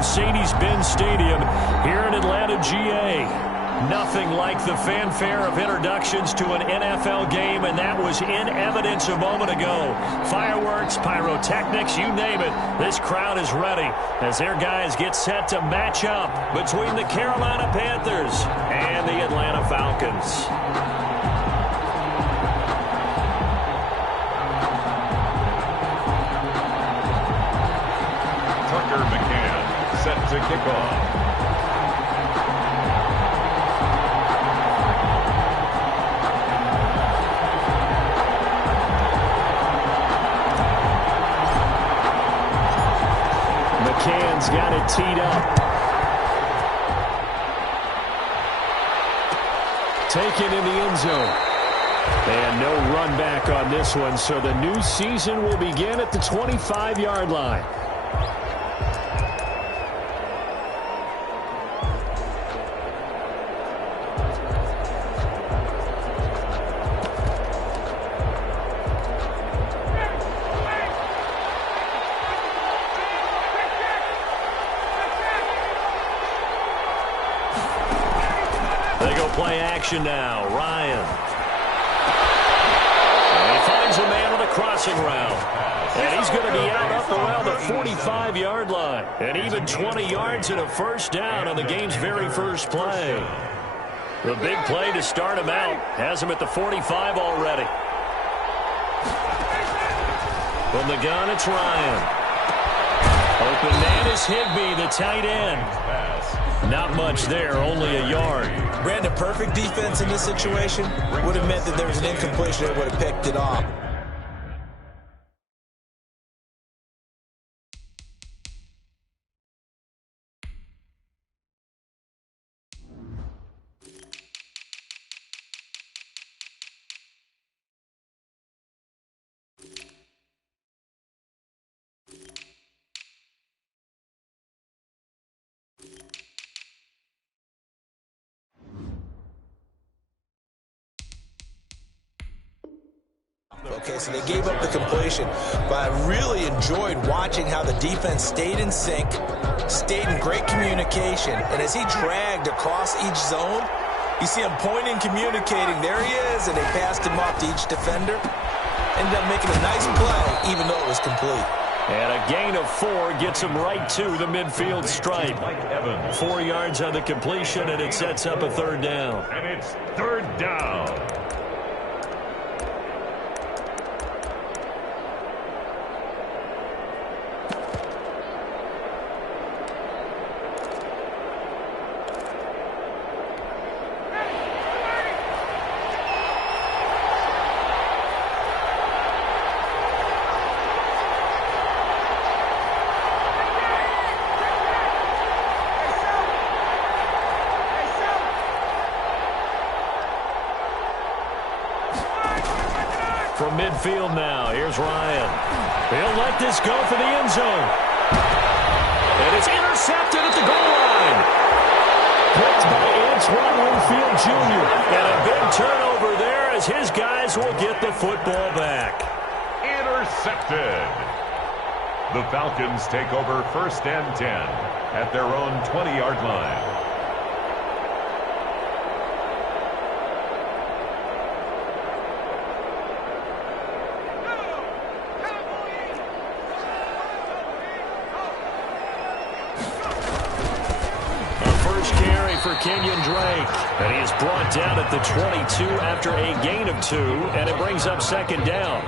Mercedes-Benz Stadium here in Atlanta, GA. Nothing like the fanfare of introductions to an NFL game, and that was in evidence a moment ago. Fireworks, pyrotechnics, you name it. This crowd is ready as their guys get set to match up between the Carolina Panthers and the Atlanta Falcons. Set to kick off. McCann's got it teed up. Taken in the end zone. And no run back on this one, so the new season will begin at the 25-yard line. Play action now. Ryan. And he finds a man on the crossing route. And he's going to be out up around the 45-yard line. And even 20 yards and a first down on the game's very first play. The big play to start him out has him at the 45 already. From the gun, it's Ryan. Open man is Higbee, the tight end. Not much there, only a yard. Brandon, perfect defense in this situation would have meant that there was an incompletion that would have picked it off. Okay, so they gave up the completion, but I really enjoyed watching how the defense stayed in sync, stayed in great communication, and as he dragged across each zone, you see him pointing, communicating, there he is, and they passed him off to each defender. Ended up making a nice play, even though it was complete. And a gain of 4 gets him right to the midfield stripe. 4 yards on the completion, and it sets up a third down. And it's third down. From midfield now, here's Ryan. He'll let this go for the end zone. And it's intercepted at the goal line. Picked by Antoine Winfield Jr. And a big turnover there as his guys will get the football back. Intercepted. The Falcons take over 1st and 10 at their own 20-yard line. For Kenyon Drake, and he is brought down at the 22 after a gain of 2, and it brings up second down.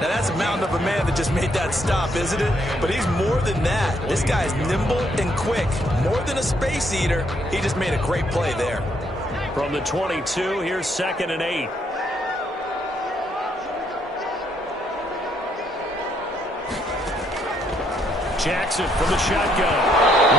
Now that's a mountain of a man that just made that stop, isn't it? But he's more than that. This guy's nimble and quick. More than a space eater, he just made a great play there. From the 22, here's 2nd and 8. Jackson from the shotgun.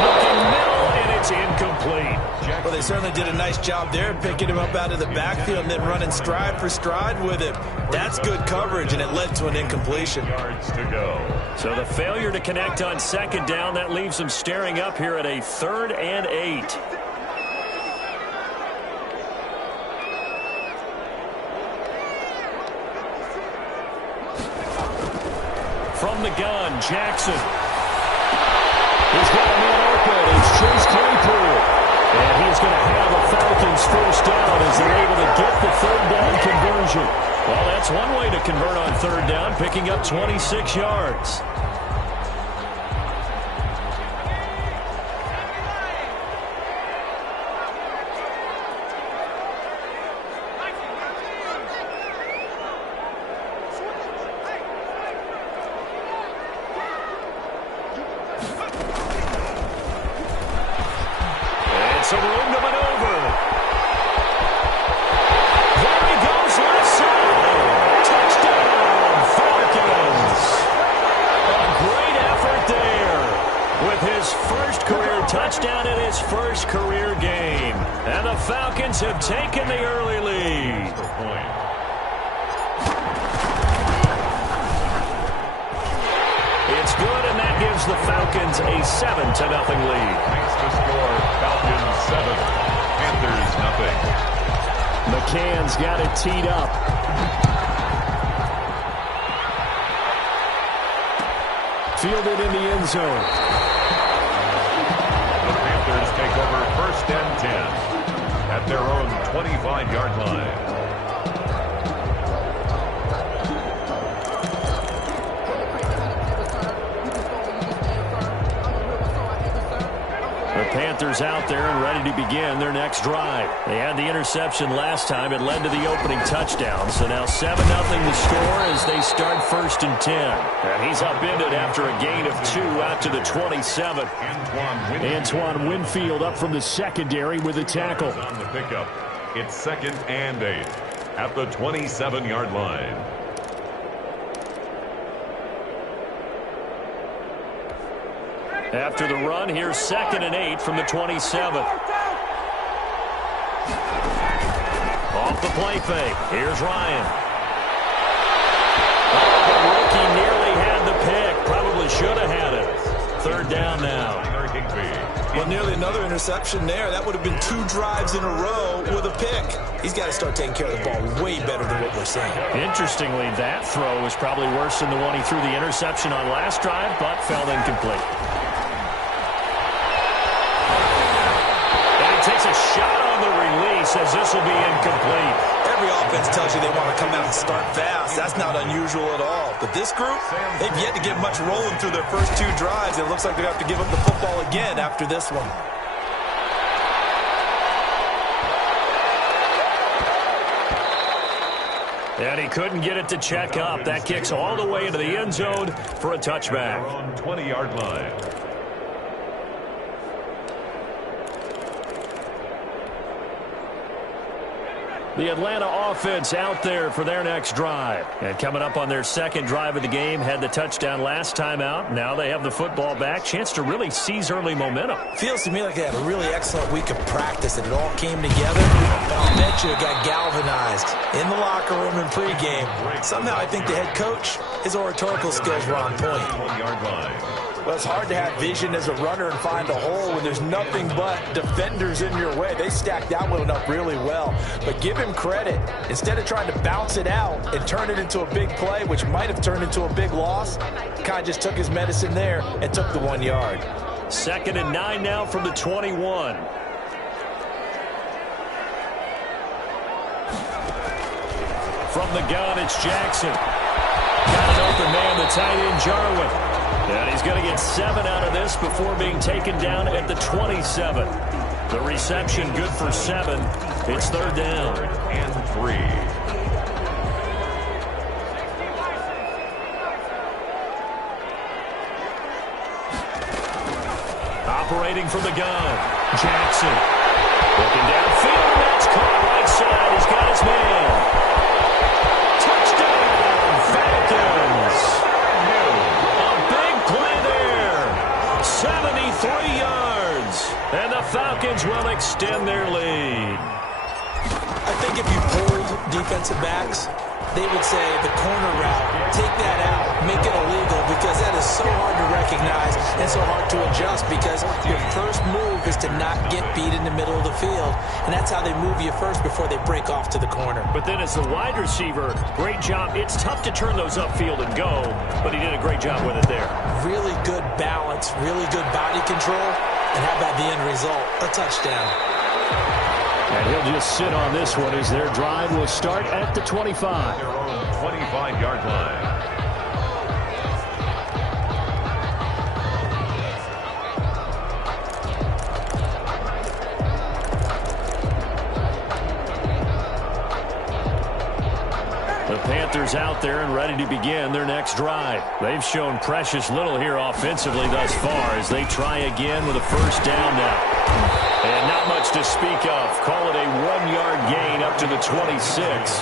Looking middle, and it's incomplete. Well, they certainly did a nice job there, picking him up out of the backfield and then running stride for stride with him. That's good coverage, and it led to an incompletion. Yards to go. So the failure to connect on second down, that leaves them staring up here at a 3rd and 8. From the gun, Jackson. He's got a man open. It's Chase Claypool. And he's going to have a Falcons first down as they're able to get the third down conversion. Well, that's one way to convert on third down, picking up 26 yards. Some room to maneuver. There he goes, left side. Touchdown, Falcons. A great effort there with his first career touchdown in his first career game. And the Falcons have taken the early lead. It's good, and that gives the Falcons a 7-0 lead. Makes the score Falcons 7, Panthers nothing. McCann's got it teed up. Fielded in the end zone. The Panthers take over first and 10 at their own 25-yard line. Panthers out there and ready to begin their next drive. They had the interception last time. It led to the opening touchdown. So now 7-0 the score as they start first and 10. And he's upended after a gain of 2 out to the 27. Antoine Winfield up from the secondary with a tackle. On the pickup, it's 2nd and 8 at the 27-yard line. After the run, here's 2nd and 8 from the 27. Off the play fake. Here's Ryan. Oh, the rookie nearly had the pick. Probably should have had it. Third down now. Well, nearly another interception there. That would have been 2 drives in a row with a pick. He's got to start taking care of the ball way better than what we're seeing. Interestingly, that throw was probably worse than the one he threw the interception on last drive, but fell incomplete. Takes a shot on the release as this will be incomplete. Every offense tells you they want to come out and start fast. That's not unusual at all. But this group, they've yet to get much rolling through their first 2 drives. It looks like they have to give up the football again after this one. And he couldn't get it to check up. That kicks all the way into the end zone for a touchback. On 20-yard line. The Atlanta offense out there for their next drive. And coming up on their second drive of the game, had the touchdown last time out. Now they have the football back. Chance to really seize early momentum. Feels to me like they had a really excellent week of practice, and it all came together. I bet you it got galvanized in the locker room and pregame. Somehow I think the head coach, his oratorical skills were on point. 1-yard line. Well, it's hard to have vision as a runner and find a hole when there's nothing but defenders in your way. They stacked that one up really well. But give him credit. Instead of trying to bounce it out and turn it into a big play, which might have turned into a big loss, kind of just took his medicine there and took the 1 yard. 2nd and 9 now from the 21. From the gun, it's Jackson. Got an open man, the tight end, Jarwin. And he's going to get 7 out of this before being taken down at the 27. The reception good for 7. It's 3rd down. And 3. Operating from the gun, Jackson. Looking downfield, and that's caught right side. He's got his man. Touchdown, Falcons. A big play there. 73 yards. And the Falcons will extend their lead. I think if you polled defensive backs, they would say the corner route, take that out, make it illegal, because that is so hard to recognize and so hard to adjust because your first move is to not get beat in the middle of the field, and that's how they move you first before they break off to the corner. But then as the wide receiver, great job. It's tough to turn those upfield and go, but he did a great job with it there. Really good balance, really good body control, and how about the end result? A touchdown. And he'll just sit on this one as their drive will start at the 25. Their own 25-yard line. The Panthers out there and ready to begin their next drive. They've shown precious little here offensively thus far as they try again with a first down now. And not much to speak of. Call it a 1-yard gain up to the 26.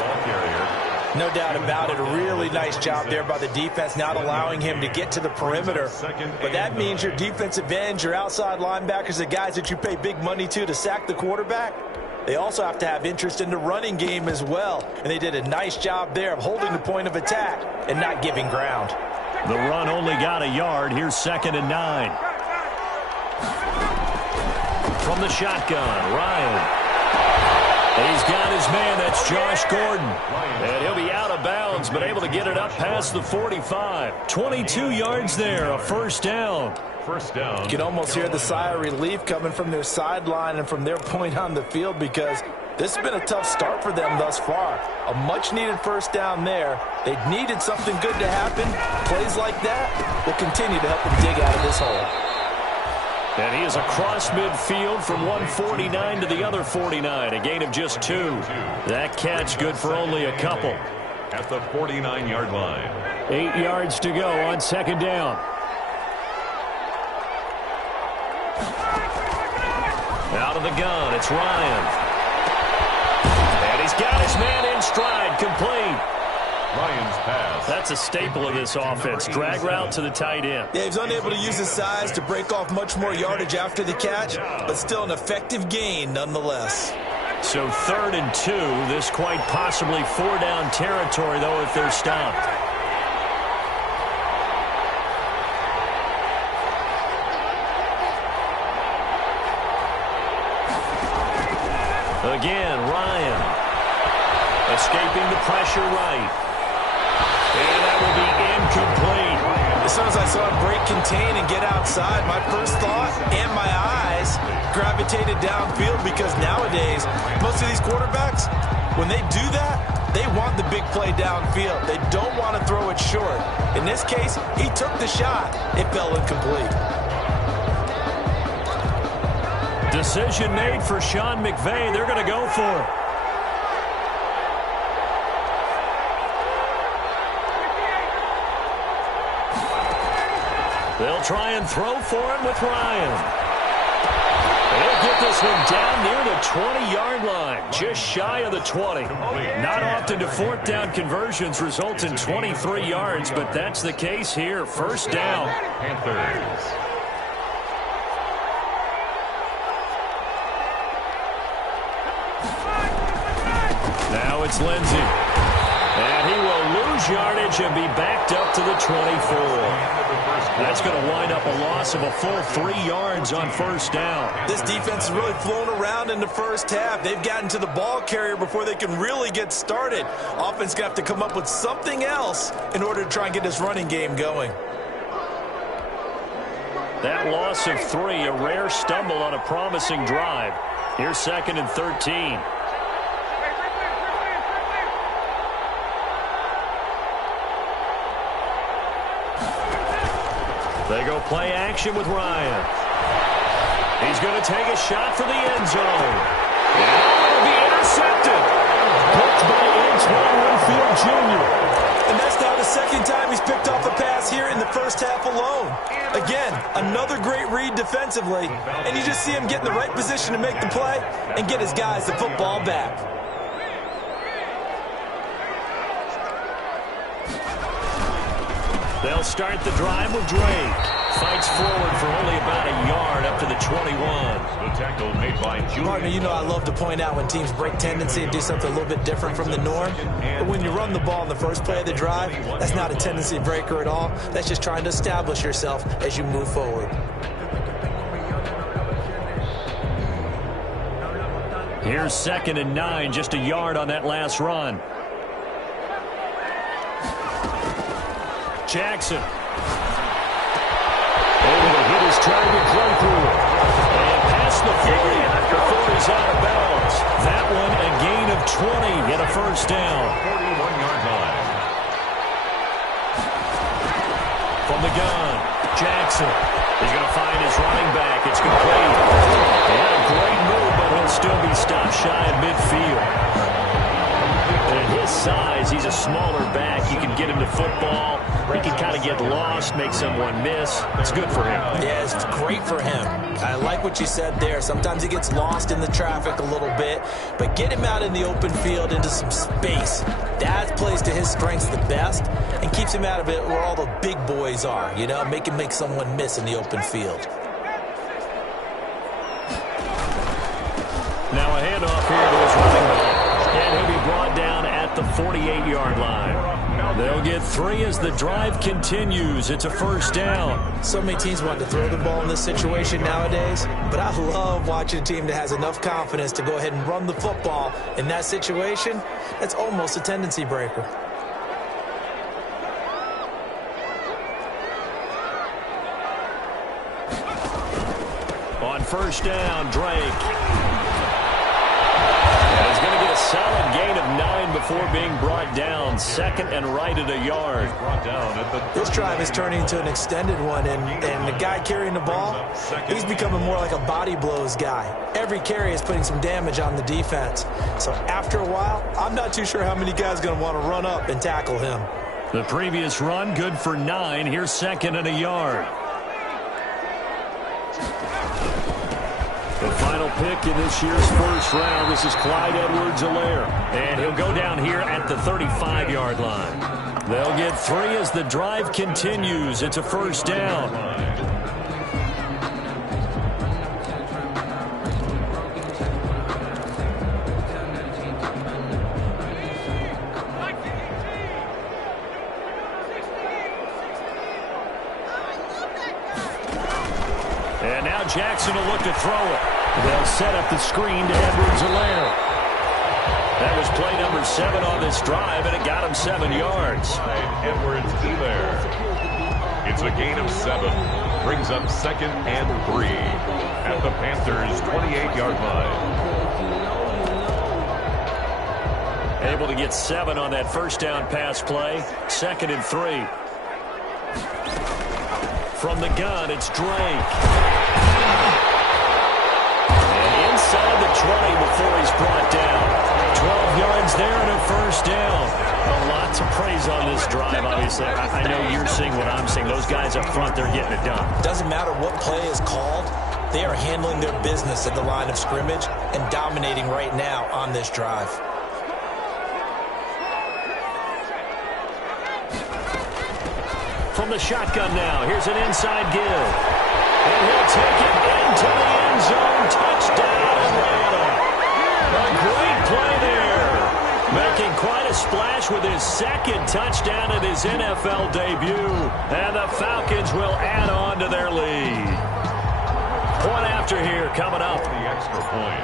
No doubt about it. A really nice job there by the defense, not allowing him to get to the perimeter. But that means your defensive ends, your outside linebackers, the guys that you pay big money to sack the quarterback, they also have to have interest in the running game as well. And they did a nice job there of holding the point of attack and not giving ground. The run only got a yard. Here's 2nd and 9. From the shotgun, Ryan. He's got his man. That's Josh Gordon. And he'll be out of bounds, but able to get it up past the 45. 22 yards there, a first down. First down. You can almost hear the sigh of relief coming from their sideline and from their point on the field because this has been a tough start for them thus far. A much-needed first down there. They needed something good to happen. Plays like that will continue to help them dig out of this hole. And he is across midfield from 149 to the other 49. A gain of just 2. That catch good for only a couple. At the 49-yard line. 8 yards to go on 2nd down. Out of the gun, it's Ryan. And he's got his man in stride, complete. Ryan's pass. That's a staple of this offense. Drag route to the tight end. Yeah, he's unable to use his size to break off much more yardage after the catch, but still an effective gain nonetheless. So 3rd and 2. This quite possibly 4-down territory, though, if they're stopped. Again, Ryan. Escaping the pressure right. And that will be incomplete. As soon as I saw him break contain and get outside, my first thought and my eyes gravitated downfield because nowadays, most of these quarterbacks, when they do that, they want the big play downfield. They don't want to throw it short. In this case, he took the shot. It fell incomplete. Decision made for Sean McVay. They're going to go for it. They'll try and throw for it with Ryan. They'll get this one down near the 20-yard line, just shy of the 20. Not often do 4th down conversions result in 23 yards, but that's the case here. First down. Panthers. Now it's Lindsey. And he will lose yardage and be backed up to the 24. That's going to wind up a loss of a full 3 yards on first down. This defense has really flown around in the first half. They've gotten to the ball carrier before they can really get started. Offense going to have to come up with something else in order to try and get this running game going. That loss of 3, a rare stumble on a promising drive. Here's 2nd and 13. They go play action with Ryan. He's going to take a shot for the end zone. And it'll be intercepted. Picked by Antoine Winfield Jr. And that's now the second time he's picked off a pass here in the first half alone. Again, another great read defensively. And you just see him get in the right position to make the play and get his guys the football back. They'll start the drive with Drake. Fights forward for only about a yard up to the 21. The tackle made by Julian. Partner, you know I love to point out when teams break tendency and do something a little bit different from the norm. But when you run the ball in the first play of the drive, that's not a tendency breaker at all. That's just trying to establish yourself as you move forward. Here's 2nd and 9, just a yard on that last run. Jackson. Able to hit his target right through it. And past the 40 before he's out of bounds. That one a gain of 20 and a first down. 41-yard line. From the gun, Jackson. He's going to find his running back. It's complete. And a great move, but he'll still be stopped shy of midfield. And at his size, he's a smaller back. You can get him to football. He can kind of get lost, make someone miss. It's good for him. Yeah, it's great for him. I like what you said there. Sometimes he gets lost in the traffic a little bit, but get him out in the open field into some space. That plays to his strengths the best and keeps him out of it where all the big boys are, you know, make him make someone miss in the open field. Now a handoff here to his running back. And he'll be brought down at the 48-yard line. They'll get 3 as the drive continues. It's a first down. So many teams want to throw the ball in this situation nowadays, but I love watching a team that has enough confidence to go ahead and run the football. In that situation, that's almost a tendency breaker. On first down, Drake. He's going to get a solid gain of 9 before being brought down. 2nd and right at a yard. This drive is turning into an extended one, and the guy carrying the ball, he's becoming more like a body blows guy. Every carry is putting some damage on the defense. So after a while, I'm not too sure how many guys are going to want to run up and tackle him. The previous run, good for 9. Here's 2nd and a yard. The final pick in this year's first round. This is Clyde Edwards-Helaire. And he'll go down here at the 35-yard line. They'll get 3 as the drive continues. It's a first down. And now Jackson will look to throw it. They'll set up the screen to Edwards-Helaire. That was play number 7 on this drive, and it got him 7 yards. Edwards-Helaire. It's a gain of 7. Brings up 2nd and 3 at the Panthers' 28-yard line. Able to get 7 on that first down pass play. 2nd and 3. From the gun, it's Drake. And inside the 20 before he's brought down. 12 yards there and a first down. A lot to praise on this drive, obviously. I know you're seeing what I'm seeing. Those guys up front, they're getting it done. Doesn't matter what play is called. They are handling their business at the line of scrimmage and dominating right now on this drive. From the shotgun now, here's an inside give. And he'll take it into the end zone. Touchdown, Atlanta. A great play there. Making quite a splash with his 2nd touchdown at his NFL debut. And the Falcons will add on to their lead. Point after here coming up. The extra point.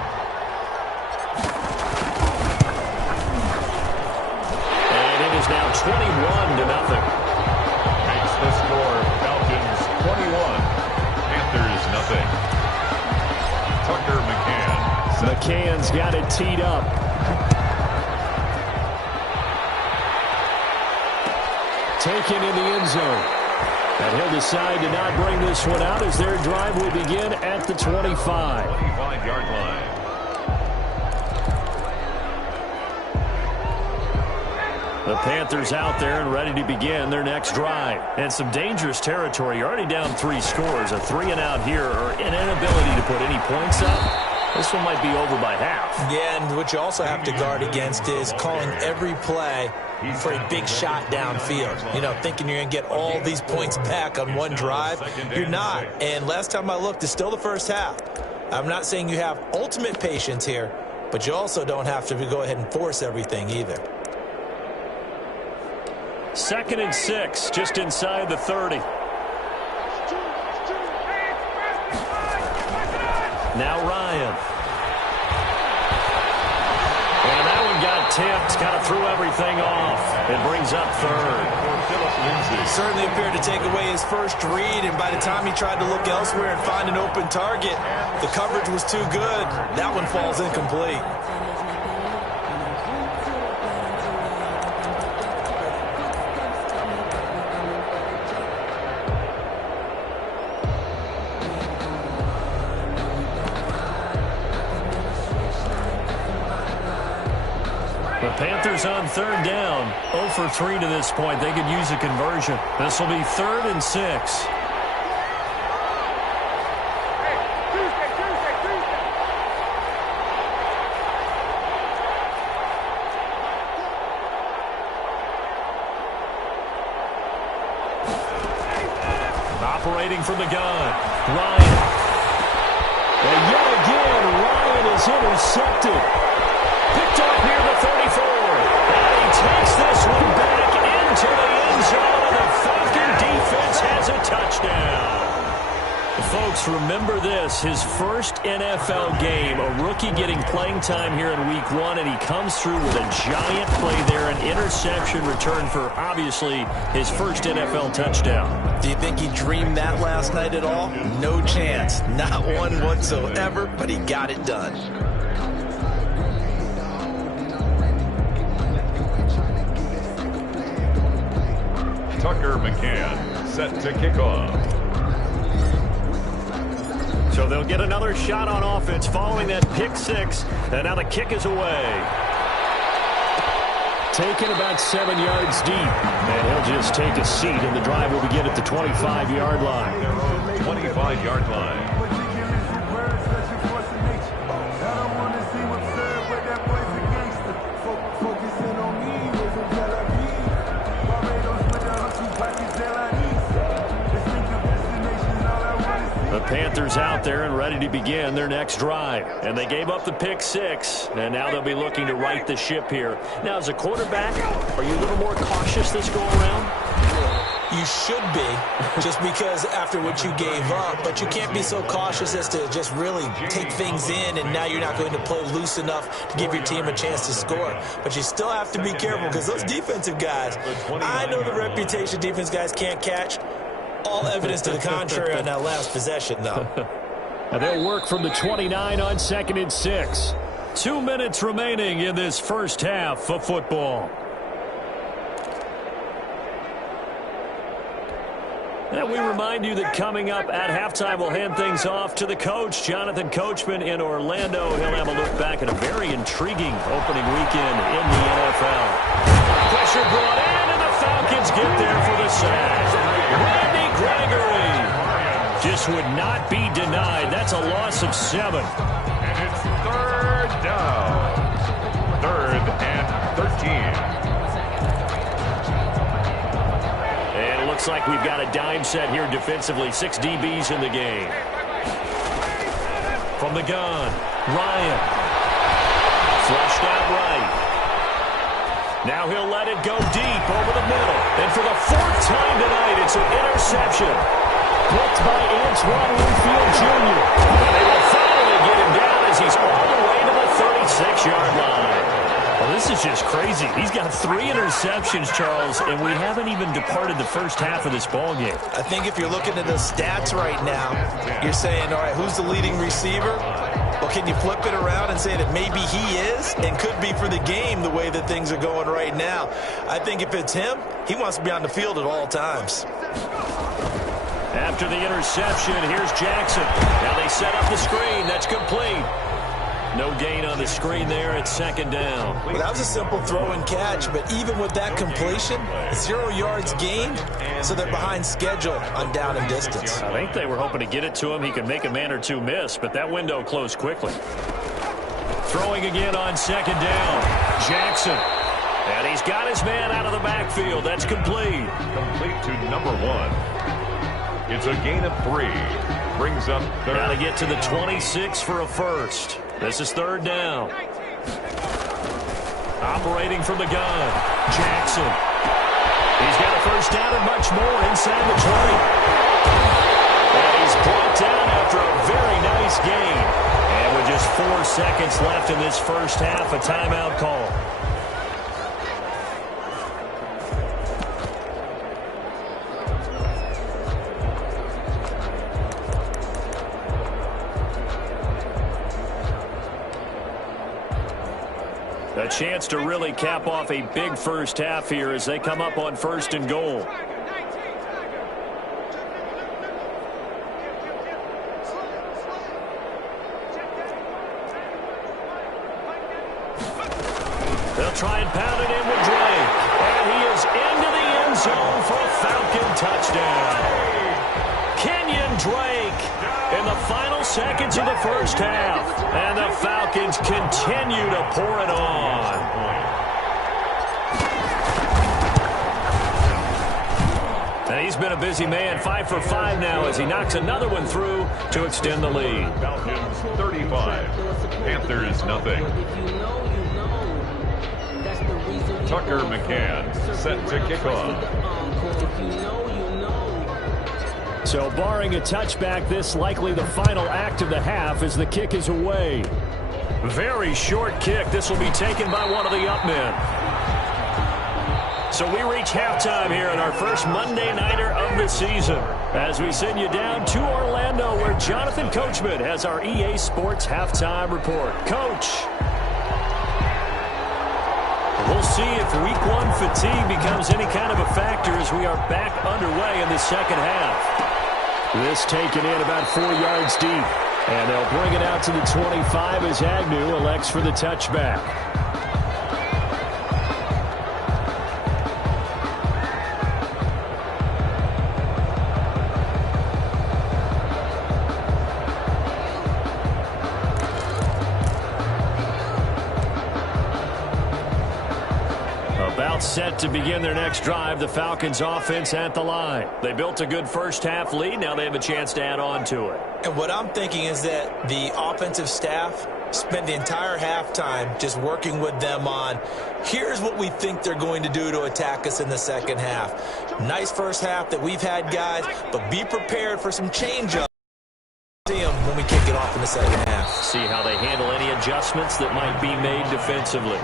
And it is now 21-0. The score, Falcons 21, Panthers nothing. Tucker McCann. McCann's got it teed up. Taken in the end zone. And he'll decide to not bring this one out as their drive will begin at the 25. 25-yard line. The Panthers out there and ready to begin their next drive. And some dangerous territory. You're already down 3 scores. A 3-and-out here or an inability to put any points up. This one might be over by half. Yeah, and what you also have to guard against is calling every play for a big shot downfield. You know, thinking you're going to get all these points back on one drive. You're not. And last time I looked, it's still the first half. I'm not saying you have ultimate patience here, but you also don't have to go ahead and force everything either. 2nd and 6, just inside the 30. Now Ryan. And that one got tipped, kind of threw everything off. It brings up 3rd. Certainly appeared to take away his first read, and by the time he tried to look elsewhere and find an open target, the coverage was too good. That one falls incomplete. The Panthers on 3rd down. 0 for 3 to this point. They could use a conversion. This will be 3rd and 6. Operating from the gun. Ryan. And yet again, Ryan is intercepted. Picked up near the 34. And he takes this one back into the end zone. And the Falcon defense has a touchdown. Folks, remember this. His first NFL game, a rookie getting playing time here in week 1, and he comes through with a giant play there, an interception return for, obviously, his first NFL touchdown. Do you think he dreamed that last night at all? No chance. Not one whatsoever, but he got it done. Tucker McCann set to kick off. So they'll get another shot on offense following that pick 6. And now the kick is away. Taken about 7 yards deep. And he'll just take a seat, and the drive will begin at the 25-yard line. 25-yard line. The Panthers out there and ready to begin their next drive. And they gave up the pick 6, and now they'll be looking to right the ship here. Now, as a quarterback, are you a little more cautious this go-around? You should be, just because after what you gave up, but you can't be so cautious as to just really take things in, and now you're not going to play loose enough to give your team a chance to score. But you still have to be careful, because those defensive guys, I know the reputation defense guys can't catch. All evidence to the contrary on that last possession, though. And they'll work from the 29 on 2nd and 6. 2 minutes remaining in this first half of football. And we remind you that coming up at halftime, we'll hand things off to the coach, Jonathan Coachman in Orlando. He'll have a look back at a very intriguing opening weekend in the NFL. Pressure brought in, and the Falcons get there for the sack. Randy Gregory just would not be denied. That's a loss of 7. And it's 3rd down. 3rd and 13. And it looks like we've got a dime set here defensively. 6 DBs in the game. From the gun, Ryan. Flushed out right. Now he'll let it go deep over the middle. And for the 4th time tonight, it's an interception. Blocked by Antoine Winfield Jr. And they will finally get him down as he's all the way to the 36-yard line. Well, this is just crazy. He's got 3 interceptions, Charles, and we haven't even departed the first half of this ballgame. I think if you're looking at the stats right now, you're saying, all right, who's the leading receiver? Well, can you flip it around and say that maybe he is and could be for the game the way that things are going right now? I think if it's him, he wants to be on the field at all times. After the interception, here's Jackson. Now they set up the screen. That's complete. No gain on the screen there at 2nd down. Well, that was a simple throw and catch, but even with that completion, 0 yards gained, so they're behind schedule on down and distance. I think they were hoping to get it to him. He could make a man or 2 miss, but that window closed quickly. Throwing again on 2nd down. Jackson. And he's got his man out of the backfield. That's complete. Complete to number 1. It's a gain of 3. Brings up third. Got to get to the 26 for a first. This is third down. Operating from the gun, Jackson. He's got a first down and much more inside the 20. And he's brought down after a very nice gain. And with just 4 seconds left in this first half, a timeout call. A chance to really cap off a big first half here as they come up on 1st and goal. They'll try and pound it in with Drake. And he is into the end zone for a Falcon touchdown. Kenyon Drake in the final seconds of the first half. And the Falcons continue to pour it on. And he's been a busy man, 5 for 5 now as he knocks another one through to extend the lead. Falcons 35, Panthers nothing. Tucker McCann set to kick off. So barring a touchback, this likely the final act of the half as the kick is away. Very short kick. This will be taken by one of the up men. So we reach halftime here in our first Monday Nighter of the season as we send you down to Orlando where Jonathan Coachman has our EA Sports Halftime Report. Coach. We'll see if Week 1 fatigue becomes any kind of a factor as we are back underway in the second half. This taken in about 4 yards deep. And they'll bring it out to the 25 as Agnew elects for the touchback. About set to begin their next drive, the Falcons offense at the line. They built a good first half lead. Now they have a chance to add on to it. And what I'm thinking is that the offensive staff spent the entire halftime just working with them on, here's what we think they're going to do to attack us in the second half. Nice first half that we've had, guys, but be prepared for some change-up. See them when we kick it off in the second half. See how they handle any adjustments that might be made defensively.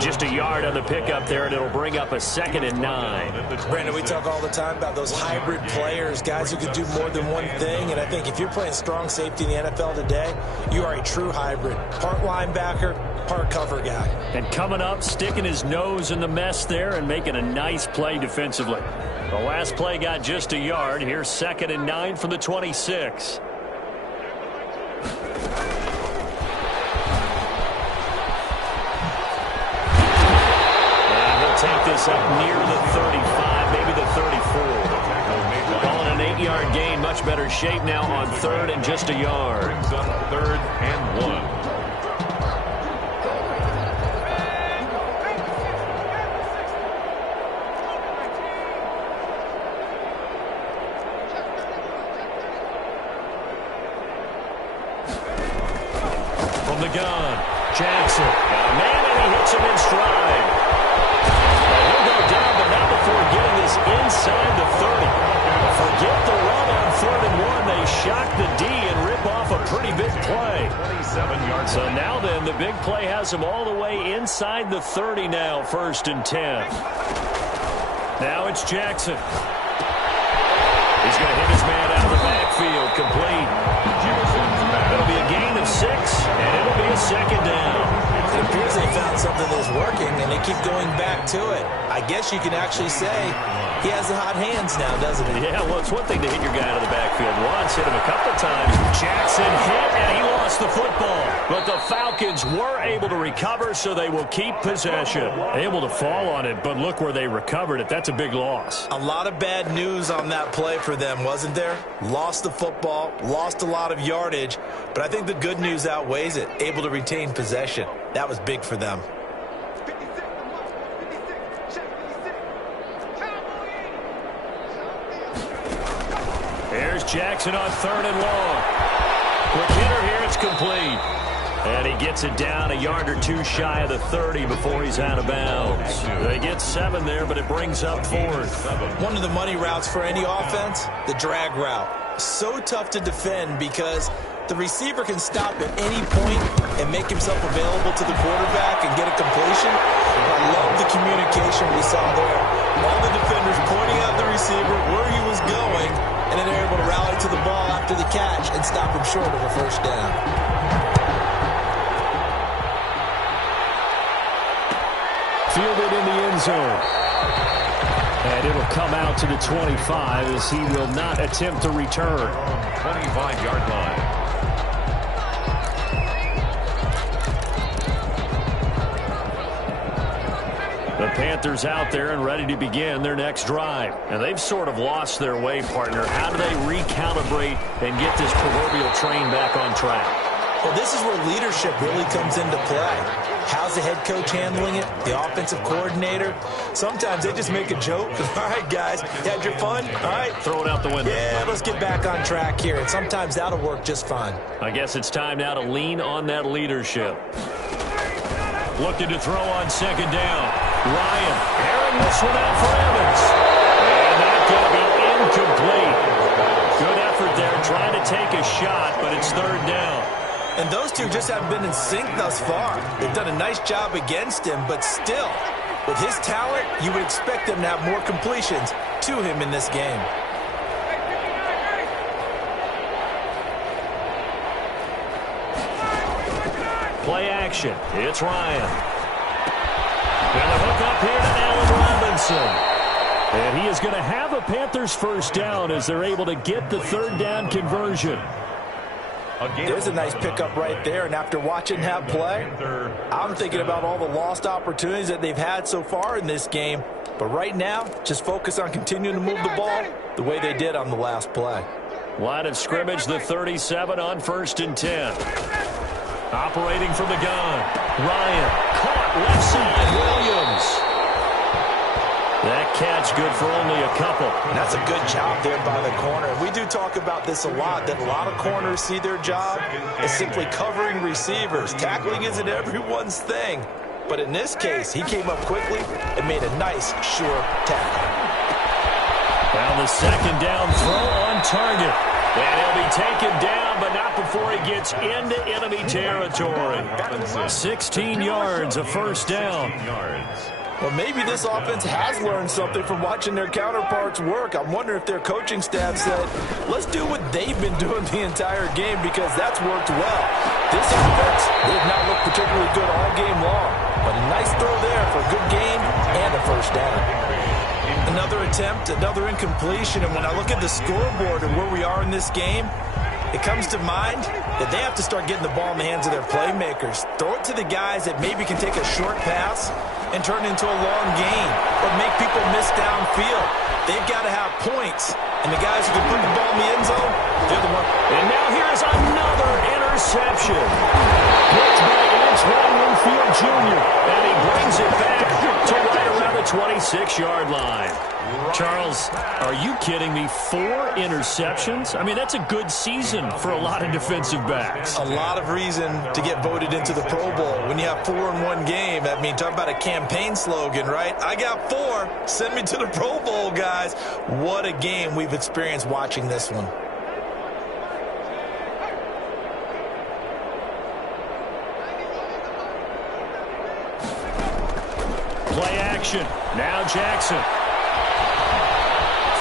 Just a yard on the pickup there, and it'll bring up a 2nd and 9. Brandon, we talk all the time about those hybrid players, guys who can do more than one thing, and I think if you're playing strong safety in the NFL today, you are a true hybrid. Part linebacker, part cover guy. And coming up, sticking his nose in the mess there and making a nice play defensively. The last play got just a yard. Here's 2nd and 9 from the 26. Take this up near the 35, maybe the 34. Calling an 8-yard gain, much better shape now on 3rd and just a yard. Brings up 3rd and 1. From the gun, Jackson. Got a man and he hits him in stride. Down, but not before getting this inside the 30. Forget the run on 3rd and 1. They shock the D and rip off a pretty big play. 27 yards. So now then, the big play has them all the way inside the 30 now, 1st and 10. Now it's Jackson. He's going to hit his man out of the backfield, complete. It'll be a gain of 6, and it'll be a 2nd down. It appears they found something that's working, and they keep going back to it. I guess you can actually say he has the hot hands now, doesn't he? Yeah, well, it's one thing to hit your guy out of the backfield once, hit him a couple times. Jackson hit, and he lost the football. But the Falcons were able to recover, so they will keep possession. Able to fall on it, but look where they recovered it. That's a big loss. A lot of bad news on that play for them, wasn't there? Lost the football, lost a lot of yardage, but I think the good news outweighs it. Able to retain possession. That was big for them. Jackson on 3rd and long. Quick hitter here, it's complete. And he gets it down a yard or two shy of the 30 before he's out of bounds. They get 7 there, but it brings up 4th. One of the money routes for any offense, the drag route. So tough to defend because the receiver can stop at any point and make himself available to the quarterback and get a completion. I love the communication we saw there. All the defenders pointing out the receiver where he was going, and then they're able to rally to the ball after the catch and stop him short of a first down. Fielded in the end zone. And it'll come out to the 25 as he will not attempt to return. 25-yard line. The Panthers out there and ready to begin their next drive. And they've sort of lost their way, partner. How do they recalibrate and get this proverbial train back on track? Well, this is where leadership really comes into play. How's the head coach handling it? The offensive coordinator? Sometimes they just make a joke. All right, guys, you had your fun? All right. Throw it out the window. Yeah, let's get back on track here. And sometimes that'll work just fine. I guess it's time now to lean on that leadership. Looking to throw on 2nd down. Ryan airing this one out for Evans. And that's going to be incomplete. Good effort there trying to take a shot, but it's 3rd down. And those two just haven't been in sync thus far. They've done a nice job against him, but still, with his talent, you would expect them to have more completions to him in this game. Play action. It's Ryan. And the hook up here to Allen Robinson. And he is going to have a Panthers first down as they're able to get the 3rd down conversion. There's a nice pickup right there, and after watching that play, I'm thinking about all the lost opportunities that they've had so far in this game. But right now, just focus on continuing to move the ball the way they did on the last play. Line of scrimmage, the 37 on 1st and 10. Operating from the gun. Ryan caught left side. Williams. That catch good for only a couple. And that's a good job there by the corner. We do talk about this a lot, that a lot of corners see their job as simply covering receivers. Tackling isn't everyone's thing. But in this case, he came up quickly and made a nice, sure tackle. Now the 2nd down throw on target. And he'll be taken down, but not before he gets into enemy territory. 16 yards, a first down. Well, maybe this offense has learned something from watching their counterparts work. I'm wondering if their coaching staff said, let's do what they've been doing the entire game because that's worked well. This offense did not look particularly good all game long, but a nice throw there for a good game and a first down. Another attempt, another incompletion, and when I look at the scoreboard and where we are in this game, it comes to mind that they have to start getting the ball in the hands of their playmakers. Throw it to the guys that maybe can take a short pass and turn it into a long gain or make people miss downfield. They've got to have points, and the guys who can put the ball in the end zone, they're the one. And now here's another interception. Picked by Antoine Winfield Jr., and he brings it back to right around the 26-yard line. Charles, are you kidding me? 4 interceptions? I mean, that's a good season for a lot of defensive backs. A lot of reason to get voted into the Pro Bowl. When you have 4 in one game, I mean, talk about a campaign slogan, right? I got 4. Send me to the Pro Bowl, guys. What a game we've experienced watching this one. Play action. Now Jackson.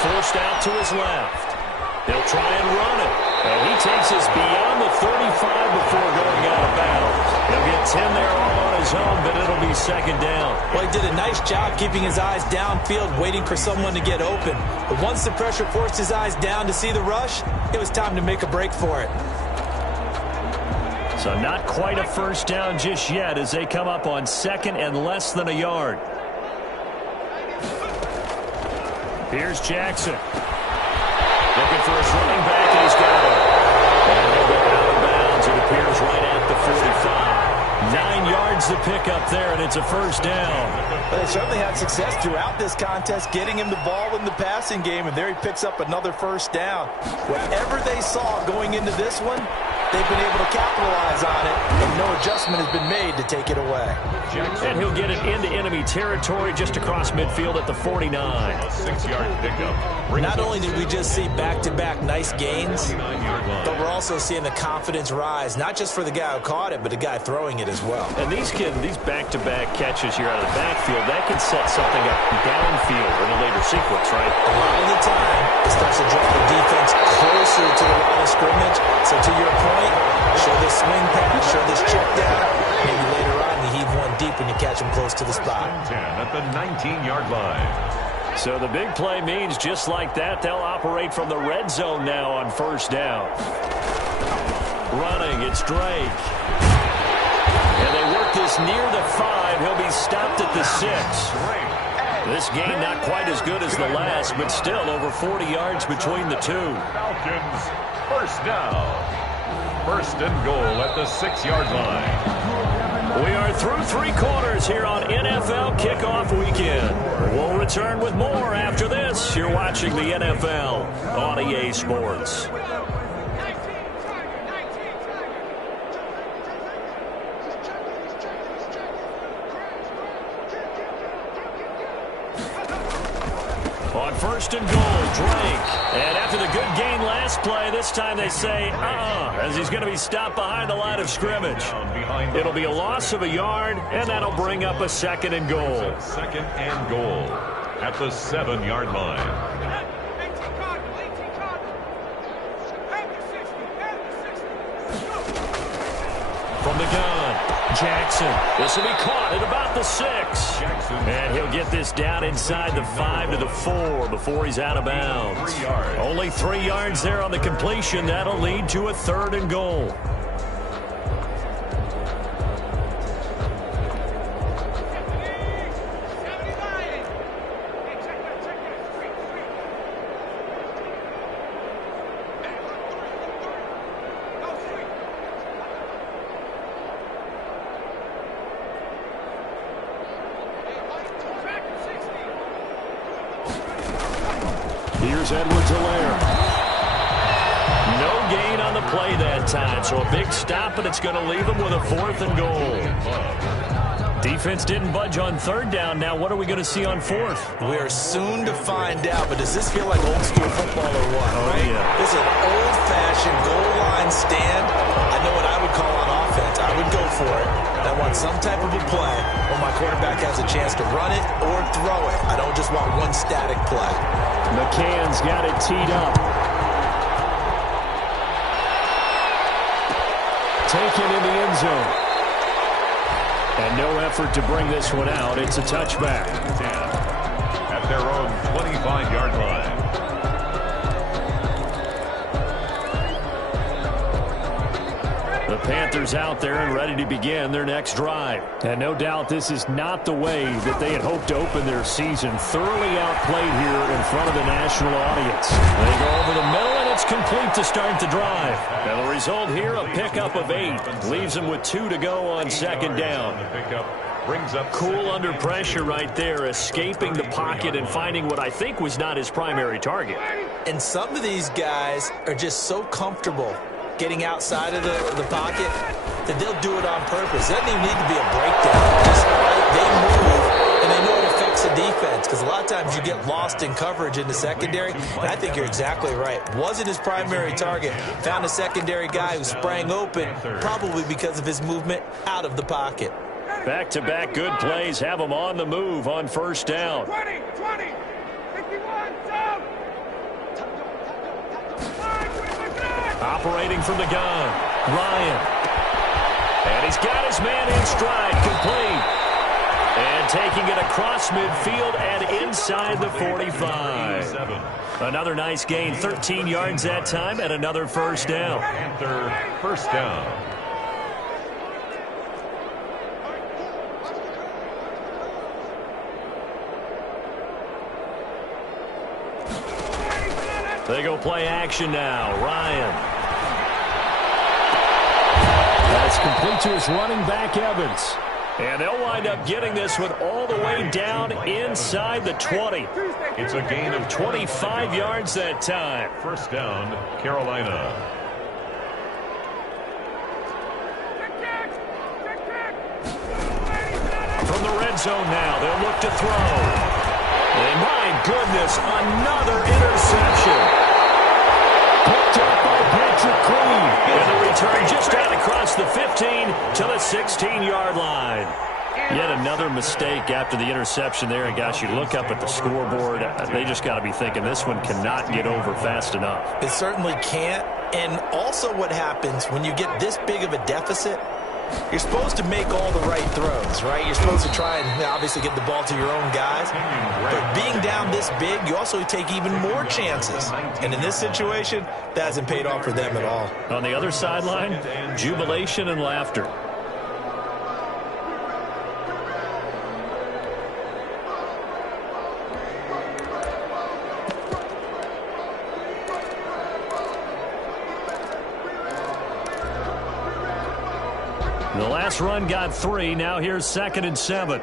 Forced out to his left. He'll try and run it. And he takes us beyond the 35 before going out of bounds. He'll get 10 there all on his own, but it'll be 2nd down. Well, he did a nice job keeping his eyes downfield, waiting for someone to get open. But once the pressure forced his eyes down to see the rush, it was time to make a break for it. So not quite a first down just yet as they come up on 2nd and less than a yard. Here's Jackson. Looking for his running back, and he's got it. And he'll go out of bounds. It appears right at the 45. 9 yards the pickup there, and it's a first down. But they certainly had success throughout this contest, getting him the ball in the passing game, and there he picks up another first down. Whatever they saw going into this one, they've been able to capitalize on it, and no adjustment has been made to take it away. And he'll get it into enemy territory just across midfield at the 49. A 6-yard pickup. Not only did we just see back-to-back nice gains, but we're also seeing the confidence rise, not just for the guy who caught it, but the guy throwing it as well. And these back-to-back catches here out of the backfield, that can set something up downfield in a later sequence, right? A lot of the time, it starts to draw the defense closer to the line of scrimmage. So to your point, show this swing pass, show this check down. Maybe later on you heave one deep when you catch him close to the spot. 10 at the 19-yard line. So the big play means just like that, they'll operate from the red zone now on first down. Running, it's Drake. And they work this near the 5. He'll be stopped at the 6. This game not quite as good as the last, but still over 40 yards between the two. Falcons, first down. First and goal at the 6-yard line. We are through 3 quarters here on NFL Kickoff Weekend. We'll return with more after this. You're watching the NFL on EA Sports. On first and goal, Drake. And after the good gain last play, this time they say, as he's going to be stopped behind the line of scrimmage. It'll be a loss of a yard, and that'll bring up a second and goal. Second and goal at the 7-yard line. From the gun, Jackson. This will be caught at about the 6. And he'll get this down inside the 5 to the 4 before he's out of bounds. Only 3 yards there on the completion. That'll lead to a third and goal. Here's Edwards-Helaire. No gain on the play that time, so a big stop, and it's going to leave him with a 4th and goal. Defense didn't budge on 3rd down. Now what are we going to see on 4th? We are soon to find out, but does this feel like old school football or what? Right? Yeah. This is an old-fashioned goal line stand. I know what I would call on offense. I would go for it. I want some type of a play where my quarterback has a chance to run it or throw it. I don't just want one static play. McCann's got it teed up. Taken in the end zone. And no effort to bring this one out. It's a touchback. 10 at their own 25-yard line. The Panthers out there and ready to begin their next drive. And no doubt this is not the way that they had hoped to open their season. Thoroughly outplayed here in front of the national audience. They go over the middle, and it's complete to start the drive. And the result here, a pickup of 8. Leaves them with 2 to go on second down. The pickup brings up Cool under pressure right there, escaping the pocket and finding what I think was not his primary target. And some of these guys are just so comfortable getting outside of the pocket that they'll do it on purpose. It doesn't even need to be a breakdown. Just they move, and they know it affects the defense, because a lot of times you get lost in coverage in the secondary, and I think you're exactly right. Wasn't his primary target. Found a secondary guy who sprang open, probably because of his movement out of the pocket. Back-to-back good plays have them on the move on first down. 20, 51, down. Operating from the gun, Ryan. And he's got his man in stride, complete. And taking it across midfield and inside the 45. Another nice gain, 13 yards that time, and another first down. Panther first down. They go play action now. Ryan. That's complete to his running back, Evans. And they'll wind up getting this one all the way down inside the 20. It's a gain of 25 yards that time. First down, Carolina. From the red zone now, they'll look to throw. And my goodness, another interception. Picked up by Patrick Queen. And the return just out across the 15 to the 16-yard line. Yet another mistake after the interception there. And, gosh, you look up at the scoreboard, they just got to be thinking this one cannot get over fast enough. It certainly can't. And also what happens when you get this big of a deficit, you're supposed to make all the right throws, right? You're supposed to try and obviously get the ball to your own guys. But being down this big, you also take even more chances. And in this situation, that hasn't paid off for them at all. On the other sideline, jubilation and laughter. The last run got 3. Now here's 2nd and 7.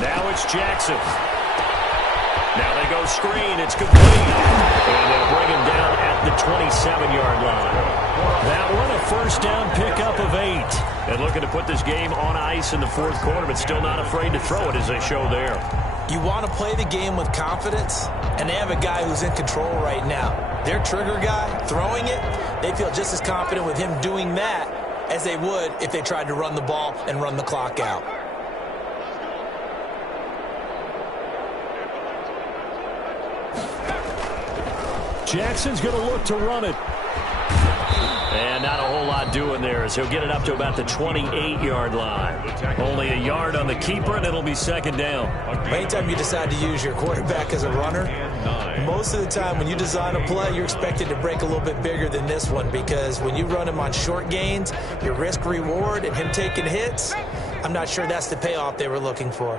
Now it's Jackson. Now they go screen. It's complete. And they'll bring him down at the 27-yard line. That one, a first down pickup of 8. And looking to put this game on ice in the 4th quarter, but still not afraid to throw it as they show there. You want to play the game with confidence, and they have a guy who's in control right now. Their trigger guy, throwing it, they feel just as confident with him doing that as they would if they tried to run the ball and run the clock out. Jackson's going to look to run it. And not a whole lot doing there as he'll get it up to about the 28-yard line. Only a yard on the keeper, and it'll be 2nd down. Anytime you decide to use your quarterback as a runner, most of the time when you design a play, you're expected to break a little bit bigger than this one, because when you run him on short gains, your risk-reward and him taking hits, I'm not sure that's the payoff they were looking for.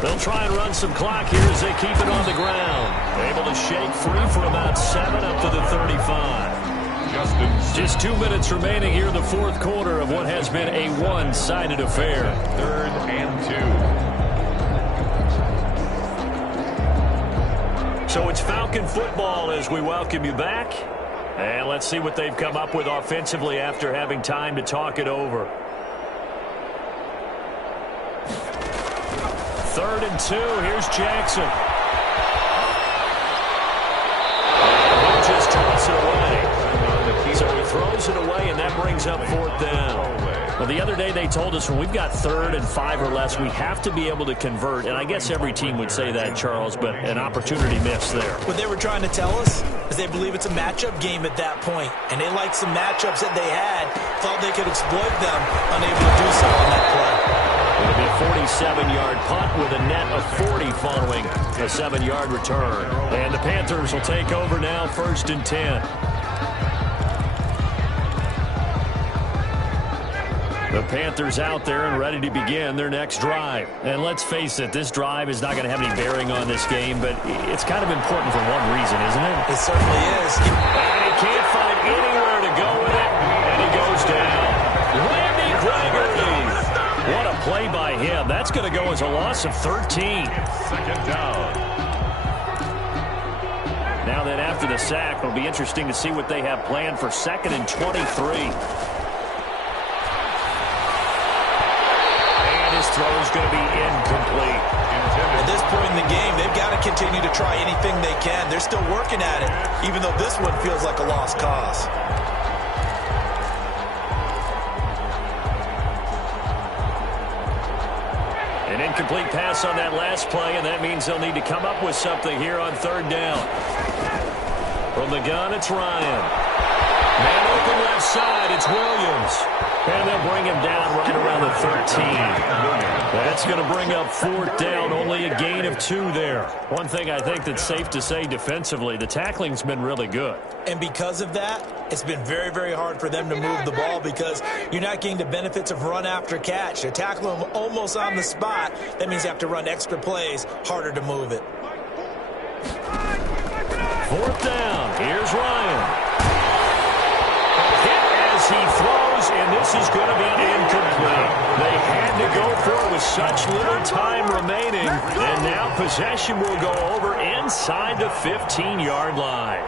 They'll try and run some clock here as they keep it on the ground. Able to shake free for about 7 up to the 35. Just 2 minutes remaining here in the 4th quarter of what has been a one-sided affair. 3rd and 2. So it's Falcon football as we welcome you back. And let's see what they've come up with offensively after having time to talk it over. 3rd and 2. Here's Jackson. And he'll just toss it away. So he throws it away, and that brings up 4th down. Well, the other day they told us when we've got 3rd and 5 or less, we have to be able to convert. And I guess every team would say that, Charles, but an opportunity missed there. What they were trying to tell us is they believe it's a matchup game at that point. And they liked some matchups that they had, thought they could exploit them, unable to do so on that play. It'll be a 47-yard punt with a net of 40 following a 7-yard return. And the Panthers will take over now, 1st and 10. The Panthers out there and ready to begin their next drive. And let's face it, this drive is not going to have any bearing on this game, but it's kind of important for one reason, isn't it? It certainly is. And he can't find anywhere to go with it, and he goes down. Randy Gregory. What a play by him. That's going to go as a loss of 13. 2nd down. Now then, after the sack, it'll be interesting to see what they have planned for 2nd and 23. Throw is going to be incomplete. At this point in the game, they've got to continue to try anything they can. They're still working at it, even though this one feels like a lost cause. An incomplete pass on that last play, and that means they'll need to come up with something here on 3rd down. From the gun, it's Ryan. Man open left side, it's Williams. And they'll bring him down right around the 13. That's going to bring up 4th down, only a gain of 2 there. One thing I think that's safe to say defensively, the tackling's been really good. And because of that, it's been very, very hard for them to move the ball because you're not getting the benefits of run after catch. They're tackling them almost on the spot. That means you have to run extra plays, harder to move it. 4th down. Here's Ryan. Hit as he throws, and this is going to be incomplete. They had to go for it with such little time remaining, and now possession will go over inside the 15-yard line.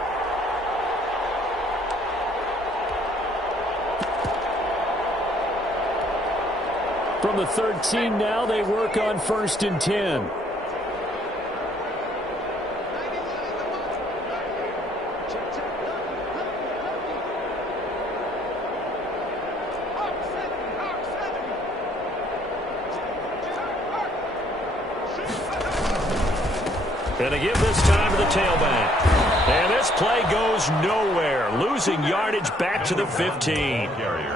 From the 13 now, they work on 1st and 10. And a give this time to the tailback. And this play goes nowhere. Losing yardage back to the 15.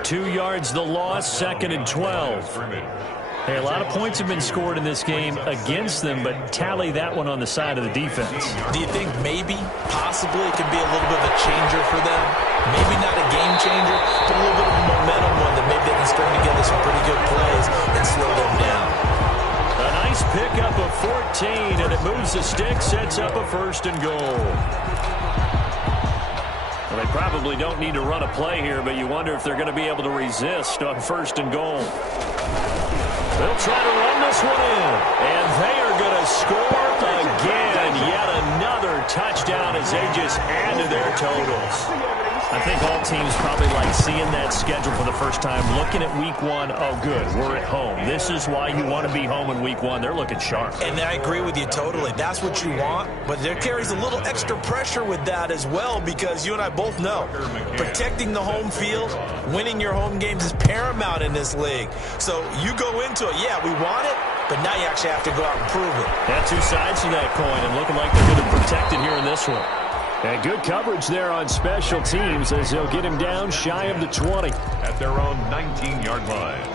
2 yards the loss, 2nd and 12. Hey, a lot of points have been scored in this game against them, but tally that one on the side of the defense. Do you think maybe, possibly, it could be a little bit of a changer for them? Maybe not a game changer, but a little bit of a momentum one that maybe they can string together some pretty good plays and slow them down. A nice pickup of 14, and it moves the stick, sets up a 1st and goal. Well, they probably don't need to run a play here, but you wonder if they're going to be able to resist on 1st and goal. They'll try to run this one in, and they are going to score again. Yet another touchdown as they just add to their totals. I think all teams probably like seeing that schedule for the first time, looking at week 1. Oh, good, we're at home. This is why you want to be home in week 1. They're looking sharp. And I agree with you totally. That's what you want, but there carries a little extra pressure with that as well, because you and I both know protecting the home field, winning your home games is paramount in this league. So you go into it, yeah, we want it, but now you actually have to go out and prove it. Got 2 sides to that coin, and looking like they're going to protect it here in this one. And good coverage there on special teams as they'll get him down shy of the 20. At their own 19-yard line.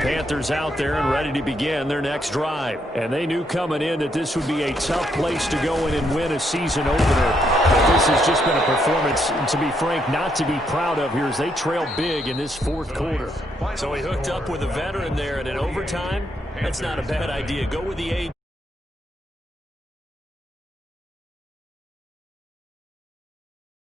Panthers out there and ready to begin their next drive. And they knew coming in that this would be a tough place to go in and win a season opener. But this has just been a performance, to be frank, not to be proud of here as they trail big in this 4th quarter. So he hooked up with a veteran there, and in overtime, that's not a bad idea. Go with the age.